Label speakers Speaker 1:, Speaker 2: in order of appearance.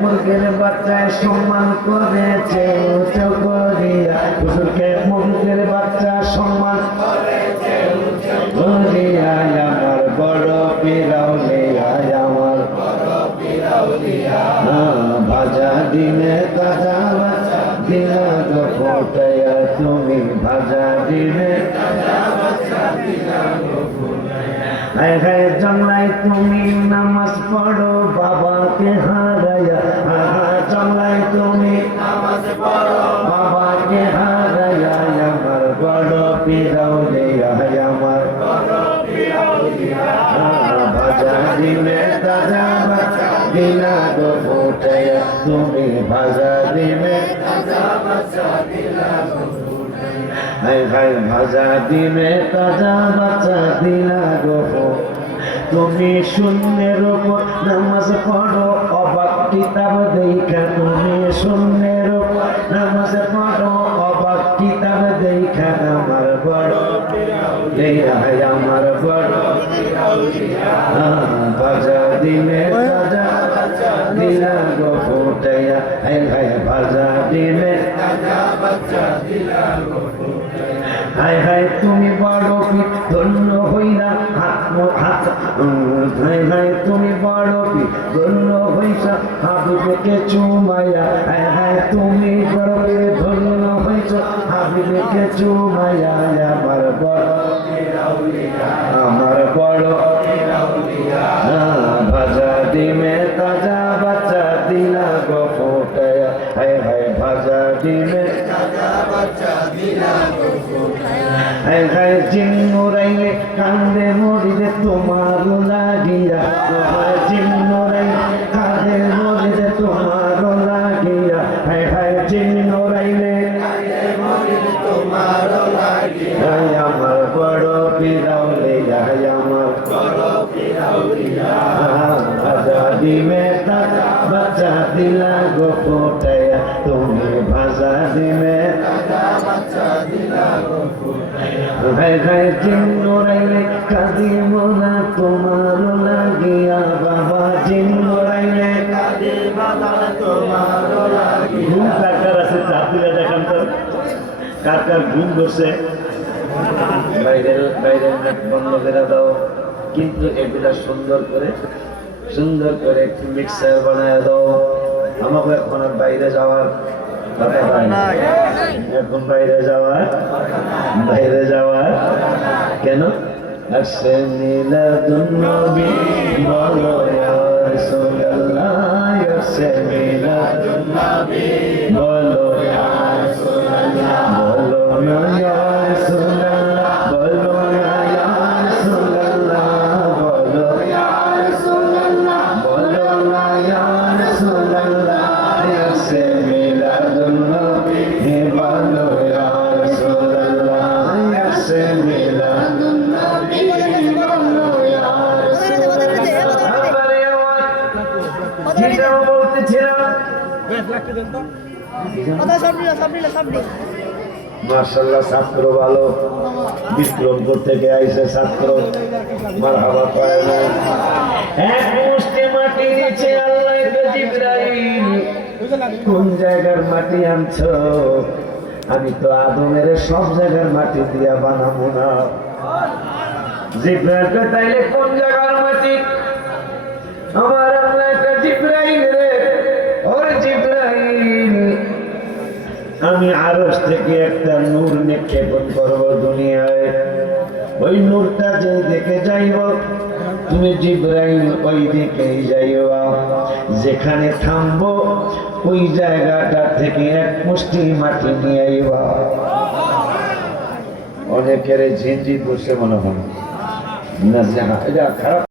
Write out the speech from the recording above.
Speaker 1: মুরগির বাচ্চায় সম্মান করেছে উঁচু করিয়া মুরগির বাচ্চা সম্মান করিয়া গো ফুটায়া তুমি ভাজা দিবে। জমলাই তুমি নামাজ পড়ো, বাবাকে আহা জমলাই তুমি নামাজ পড়ো, বাবাকে হারায়া। আমার বড় পিরাউলে গো তুমি ভাজা হাই হাই ভাজা দিনে, তাজা বাচ্চা দিলা গো। তুমি শূন্যের উপর নামাজ পড়ো, অবাক কিতাব দেখা তুমি শূন্যের উপর নামাজ পড়ো, অবাক কিতাব দেখা আমার বড় আমার বড় ভাজা দিনে, তাজা দিলা গো ফুটাইয়া হাই হাই ভাজা দিনে হায় হায় তুমি বড় ধন্য হইলা হাত হাত হায় হায় তুমি বড় ধন্য হইছা হাবিবকে চুমাইয়া হায় হায় তুমি বড় ধন্য হইছ হাবিবকে চুমাইয়া আমার বড় আমার বড় ভাজা ডিমে হায় জিন্নুরাইলে কান্দে মরিলে তোমার লাগিয়া। হায় জিন্নুরাইলে কান্দে মরিলে তোমার লাগিয়া। হায় হায় জিন্নুরাইলে হায় আমার বড় পিরাউলে, হায় আমার ভাজা দিমে তাজা বাচ্চা দিলা গো ফোটায়া তুমি ভাজা দিমে হায় হায় চিন্নরাইলে কাঁদি মোলা তোমার ঘুম কার আছে? চাপ দিলে দেখান তো। ঘুম বসে? বাইরের বাইরের বন্ধ করে দাও। কিন্তু এগুলা সুন্দর করে সুন্দর করে মিক্সার বানায় দাও। আমাকে এখন বাইরে যাওয়ার। এখন বাইরে যাওয়া? বাইরে যাওয়ার কেন? সেমিলা বলো রাসূলুল্লাহ আসে ছাত্র থেকে মাটি আল্লাহ কোন জায়গার মাটি আনছো? আমি তো আদমের সব জায়গার মাটি দিয়া বানাবো না। জিব্রাইলকে তাইলে কোন জায়গার মাটি? আমার আমি আরস থেকে একটা নূর নিক্ষেপণ করব দুনিয়ায়। ওই নূরটা যে দেখে যাইব, তুমি জিব্রাইল ওই দিকেই যাইবা। যেখানে থামবো, ওই জায়গাটা থেকে এক মুষ্টি মাটি নিয়ে আইবা। অনেকের ঝিঞ্জি বসে মনে হয়। না যে এটা খারাপ।